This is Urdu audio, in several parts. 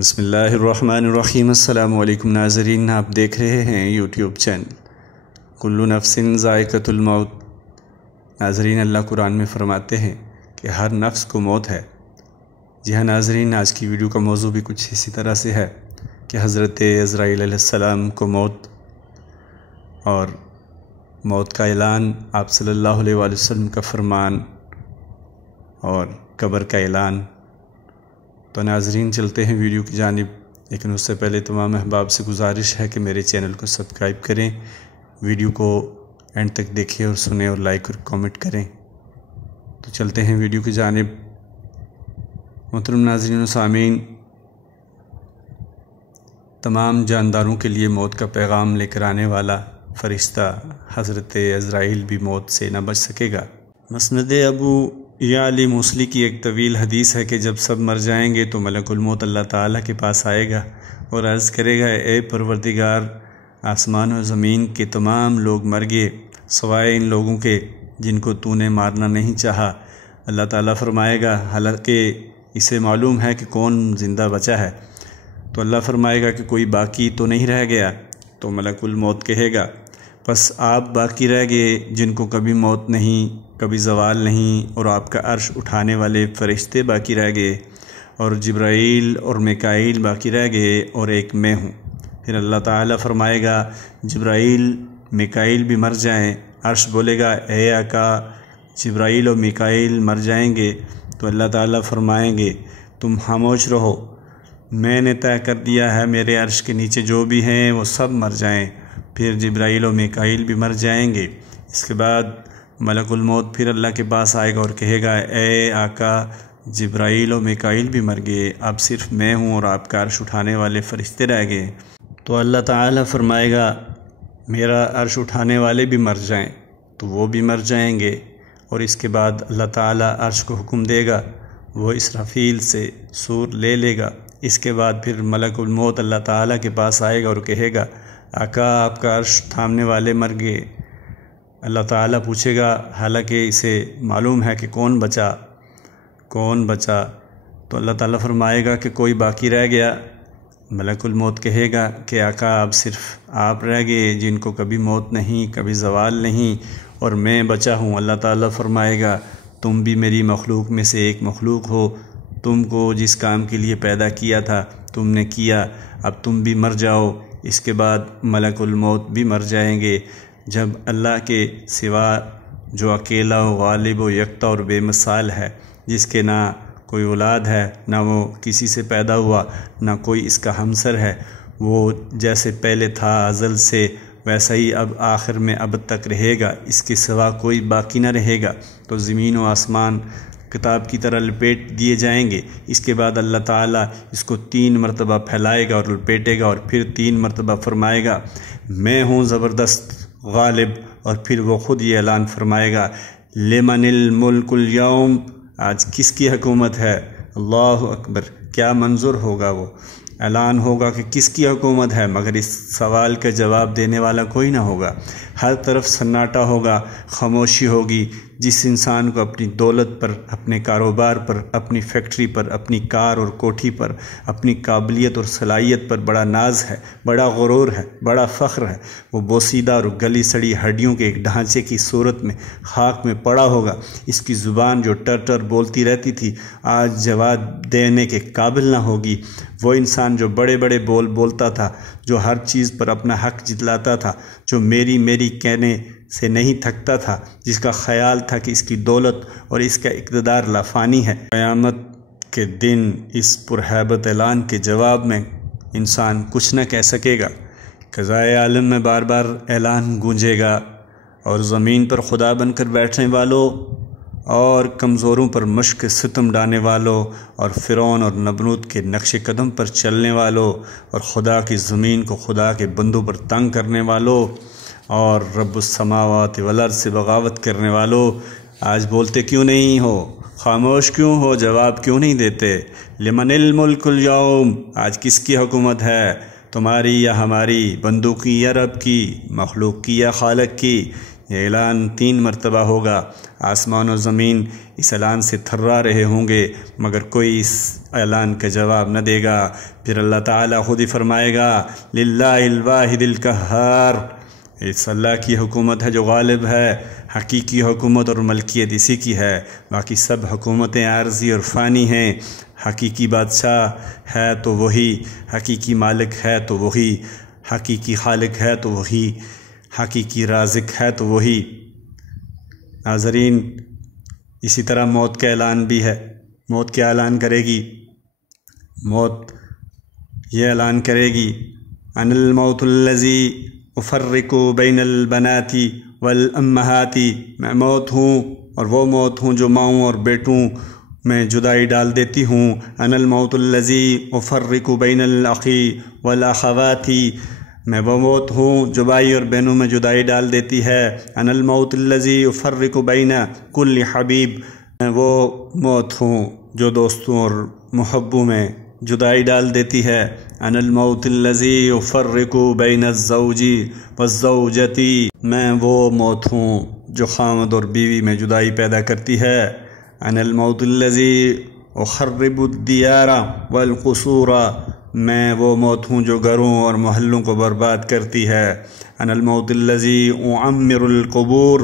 بسم اللہ الرحمن الرحیم۔ السلام علیکم ناظرین، آپ دیکھ رہے ہیں یوٹیوب چینل کل نفس ذائقۃ الموت۔ ناظرین، اللہ قرآن میں فرماتے ہیں کہ ہر نفس کو موت ہے۔ جی ہاں ناظرین، آج کی ویڈیو کا موضوع بھی کچھ اسی طرح سے ہے کہ حضرت عزرائیل علیہ السلام کو موت اور موت کا اعلان، آپ صلی اللہ علیہ وآلہ وسلم کا فرمان اور قبر کا اعلان۔ تو ناظرین، چلتے ہیں ویڈیو کی جانب، لیکن اس سے پہلے تمام احباب سے گزارش ہے کہ میرے چینل کو سبسکرائب کریں، ویڈیو کو اینڈ تک دیکھیں اور سنیں اور لائک اور کامنٹ کریں۔ تو چلتے ہیں ویڈیو کی جانب۔ محترم ناظرین و سامعین، تمام جانداروں کے لیے موت کا پیغام لے کر آنے والا فرشتہ حضرت عزرائیل بھی موت سے نہ بچ سکے گا۔ مسند ابو یعلی موصلی کی ایک طویل حدیث ہے کہ جب سب مر جائیں گے تو ملک الموت اللہ تعالیٰ کے پاس آئے گا اور عرض کرے گا، اے پروردگار، آسمان و زمین کے تمام لوگ مر گئے سوائے ان لوگوں کے جن کو تو نے مارنا نہیں چاہا۔ اللہ تعالیٰ فرمائے گا، حالانکہ اسے معلوم ہے کہ کون زندہ بچا ہے، تو اللہ فرمائے گا کہ کوئی باقی تو نہیں رہ گیا۔ تو ملک الموت کہے گا، بس آپ باقی رہ گئے جن کو کبھی موت نہیں، کبھی زوال نہیں، اور آپ کا عرش اٹھانے والے فرشتے باقی رہ گئے، اور جبرائیل اور میکائیل باقی رہ گئے، اور ایک میں ہوں۔ پھر اللہ تعالیٰ فرمائے گا، جبرائیل میکائیل بھی مر جائیں۔ عرش بولے گا، اے آقا، جبرائیل اور میکائیل مر جائیں گے، تو اللہ تعالیٰ فرمائیں گے، تم خاموش رہو، میں نے طے کر دیا ہے، میرے عرش کے نیچے جو بھی ہیں وہ سب مر جائیں۔ پھر جبرائیل و میکائیل بھی مر جائیں گے۔ اس کے بعد ملک الموت پھر اللہ کے پاس آئے گا اور کہے گا، اے آقا، جبرائیل و میکائیل بھی مر گئے، اب صرف میں ہوں اور آپ کا عرش اٹھانے والے فرشتے رہ گئے۔ تو اللہ تعالیٰ فرمائے گا، میرا عرش اٹھانے والے بھی مر جائیں، تو وہ بھی مر جائیں گے۔ اور اس کے بعد اللہ تعالیٰ عرش کو حکم دے گا، وہ اسرافیل سے سور لے لے گا۔ اس کے بعد پھر ملک الموت اللہ تعالیٰ کے پاس آئے گا اور کہے گا، آقا، آپ کا عرش تھامنے والے مر گئے۔ اللہ تعالیٰ پوچھے گا، حالانکہ اسے معلوم ہے کہ کون بچا۔ تو اللہ تعالیٰ فرمائے گا کہ کوئی باقی رہ گیا۔ ملک الموت کہے گا کہ آقا، اب صرف آپ رہ گئے جن کو کبھی موت نہیں، کبھی زوال نہیں، اور میں بچا ہوں۔ اللہ تعالیٰ فرمائے گا، تم بھی میری مخلوق میں سے ایک مخلوق ہو، تم کو جس کام کے لیے پیدا کیا تھا تم نے کیا، اب تم بھی مر جاؤ۔ اس کے بعد ملک الموت بھی مر جائیں گے۔ جب اللہ کے سوا جو اکیلا و غالب و یکتا اور بے مثال ہے، جس کے نہ کوئی اولاد ہے، نہ وہ کسی سے پیدا ہوا، نہ کوئی اس کا ہمسر ہے، وہ جیسے پہلے تھا ازل سے، ویسا ہی اب آخر میں ابد تک رہے گا، اس کے سوا کوئی باقی نہ رہے گا۔ تو زمین و آسمان کتاب کی طرح لپیٹ دیے جائیں گے۔ اس کے بعد اللہ تعالیٰ اس کو 3 مرتبہ پھیلائے گا اور لپیٹے گا، اور پھر 3 مرتبہ فرمائے گا، میں ہوں زبردست غالب، اور پھر وہ خود یہ اعلان فرمائے گا، لمن الملک اليوم، آج کس کی حکومت ہے؟ اللہ اکبر! کیا منظر ہوگا، وہ اعلان ہوگا کہ کس کی حکومت ہے، مگر اس سوال کا جواب دینے والا کوئی نہ ہوگا۔ ہر طرف سناٹا ہوگا، خاموشی ہوگی۔ جس انسان کو اپنی دولت پر، اپنے کاروبار پر، اپنی فیکٹری پر، اپنی کار اور کوٹھی پر، اپنی قابلیت اور صلاحیت پر بڑا ناز ہے، بڑا غرور ہے، بڑا فخر ہے، وہ بوسیدہ اور گلی سڑی ہڈیوں کے ایک ڈھانچے کی صورت میں خاک میں پڑا ہوگا۔ اس کی زبان جو ٹر ٹر بولتی رہتی تھی، آج جواب دینے کے قابل نہ ہوگی۔ وہ انسان جو بڑے بڑے بول بولتا تھا، جو ہر چیز پر اپنا حق جتلاتا تھا، جو میری میری کہنے سے نہیں تھکتا تھا، جس کا خیال تھا کہ اس کی دولت اور اس کا اقتدار لافانی ہے، قیامت کے دن اس پرہیبت اعلان کے جواب میں انسان کچھ نہ کہہ سکے گا۔ قضائے عالم میں بار بار اعلان گونجے گا، اور زمین پر خدا بن کر بیٹھنے والوں اور کمزوروں پر مشق ستم ڈالنے والوں، اور فرعون اور نمرود کے نقش قدم پر چلنے والوں، اور خدا کی زمین کو خدا کے بندوں پر تنگ کرنے والوں، اور رب السماوات والارض سے بغاوت کرنے والوں، آج بولتے کیوں نہیں ہو؟ خاموش کیوں ہو؟ جواب کیوں نہیں دیتے؟ لمن الملک اليوم، آج کس کی حکومت ہے؟ تمہاری یا ہماری؟ بندوں کی یا رب کی؟ مخلوق کی یا خالق کی؟ یہ اعلان 3 مرتبہ ہوگا۔ آسمان و زمین اس اعلان سے تھرا رہے ہوں گے مگر کوئی اس اعلان کا جواب نہ دے گا۔ پھر اللہ تعالیٰ خود ہی فرمائے گا للہ الواحد القہار، اس اللہ کی حکومت ہے جو غالب ہے، حقیقی حکومت اور ملکیت اسی کی ہے، باقی سب حکومتیں عارضی اور فانی ہیں۔ حقیقی بادشاہ ہے تو وہی، حقیقی مالک ہے تو وہی، حقیقی خالق ہے تو وہی، حقیقی رازق ہے تو وہی۔ ناظرین، اسی طرح موت کا اعلان بھی ہے۔ موت کیا اعلان کرے گی؟ موت یہ اعلان کرے گی ان الموت الذی افرق بین البنات والامہات، میں موت ہوں اور وہ موت ہوں جو ماؤں اور بیٹوں میں جدائی ڈال دیتی ہوں۔ ان الموت الذی افرق بین الاخی والاخوات، میں وہ موت ہوں جو بھائی اور بہنوں میں جدائی ڈال دیتی ہے۔ ان الموت الذی افرق بین کل حبیب، میں وہ موت ہوں جو دوستوں اور محبوں میں جدائی ڈال دیتی ہے۔ ان الموت الذی افرق بین الزوج والزوجۃ، میں وہ موت ہوں جو خاوند اور بیوی میں جدائی پیدا کرتی ہے۔ ان الموت الذی اخرب الدیار والقصور، میں وہ موت ہوں جو گھروں اور محلوں کو برباد کرتی ہے۔ ان الموت الذی اعمر القبور،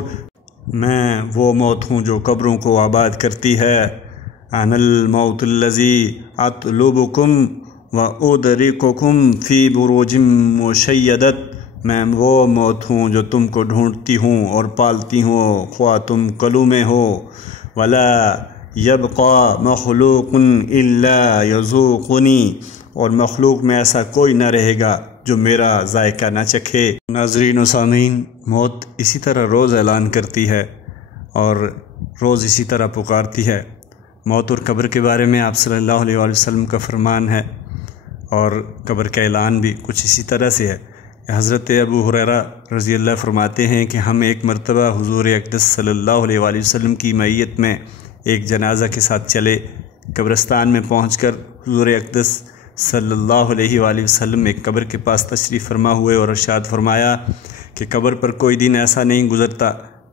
میں وہ موت ہوں جو قبروں کو آباد کرتی ہے۔ ان الموت الذی اطلبکم وادرککم فی بروج مشیدۃ، میں وہ موت ہوں جو تم کو ڈھونڈتی ہوں اور پالتی ہوں خواہ تم کلو میں ہو۔ ولا یبقی مخلوق الا یذوقنی، اور مخلوق میں ایسا کوئی نہ رہے گا جو میرا ذائقہ نہ چکھے۔ ناظرین و سامعین، موت اسی طرح روز اعلان کرتی ہے اور روز اسی طرح پکارتی ہے۔ موت اور قبر کے بارے میں آپ صلی اللہ علیہ وآلہ وسلم کا فرمان ہے اور قبر کا اعلان بھی کچھ اسی طرح سے ہے۔ حضرت ابو ہریرہ رضی اللہ فرماتے ہیں کہ ہم ایک مرتبہ حضور اقدس صلی اللہ علیہ وآلہ وسلم کی معیت میں ایک جنازہ کے ساتھ چلے۔ قبرستان میں پہنچ کر حضور اقدس صلی اللہ علیہ وآلہ وسلم ایک قبر کے پاس تشریف فرما ہوئے اور ارشاد فرمایا کہ قبر پر کوئی دن ایسا نہیں گزرتا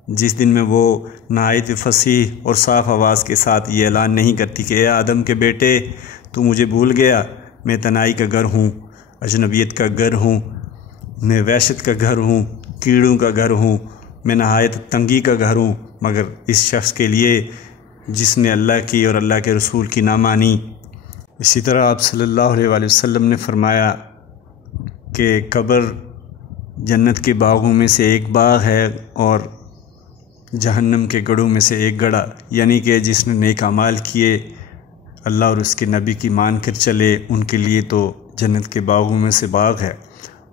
جس دن میں وہ نہایت فصیح اور صاف آواز کے ساتھ یہ اعلان نہیں کرتی کہ اے آدم کے بیٹے، تو مجھے بھول گیا، میں تنہائی کا گھر ہوں، اجنبیت کا گھر ہوں، میں وحشت کا گھر ہوں، کیڑوں کا گھر ہوں، میں نہایت تنگی کا گھر ہوں، مگر اس شخص کے لیے جس نے اللہ کی اور اللہ کے رسول کی نہ مانی۔ اسی طرح آپ صلی اللہ علیہ وآلہ وسلم نے فرمایا کہ قبر جنت کے باغوں میں سے ایک باغ ہے اور جہنم کے گڑھوں میں سے ایک گڑھا، یعنی کہ جس نے نیک اعمال کیے، اللہ اور اس کے نبی کی مان کر چلے، ان کے لیے تو جنت کے باغوں میں سے باغ ہے،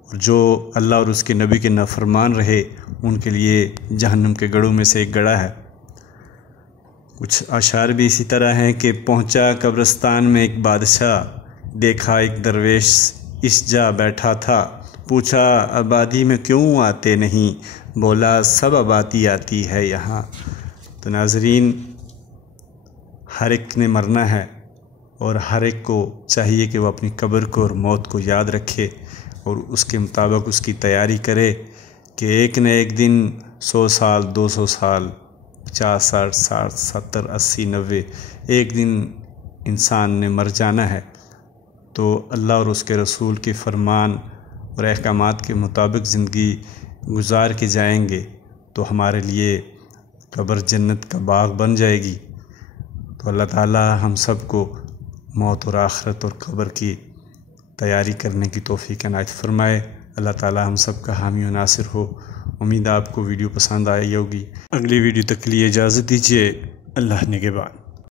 اور جو اللہ اور اس کے نبی کے نافرمان رہے ان کے لیے جہنم کے گڑھوں میں سے ایک گڑھا ہے۔ کچھ اشعار بھی اسی طرح ہیں کہ پہنچا قبرستان میں ایک بادشاہ، دیکھا ایک درویش اس جا بیٹھا تھا، پوچھا آبادی میں کیوں آتے نہیں، بولا سب آبادی آتی ہے یہاں۔ تو ناظرین، ہر ایک نے مرنا ہے اور ہر ایک کو چاہیے کہ وہ اپنی قبر کو اور موت کو یاد رکھے اور اس کے مطابق اس کی تیاری کرے کہ ایک نہ ایک دن 100 سال 200 سال 50 60 60 70 80 90 ایک دن انسان نے مر جانا ہے۔ تو اللہ اور اس کے رسول کے فرمان اور احکامات کے مطابق زندگی گزار کے جائیں گے تو ہمارے لیے قبر جنت کا باغ بن جائے گی۔ تو اللہ تعالی ہم سب کو موت اور آخرت اور قبر کی تیاری کرنے کی توفیق عنایت فرمائے۔ اللہ تعالی ہم سب کا حامی و ناصر ہو۔ امید آپ کو ویڈیو پسند آئی ہوگی۔ اگلی ویڈیو تک کے لیے اجازت دیجیے۔ اللہ نگہبان۔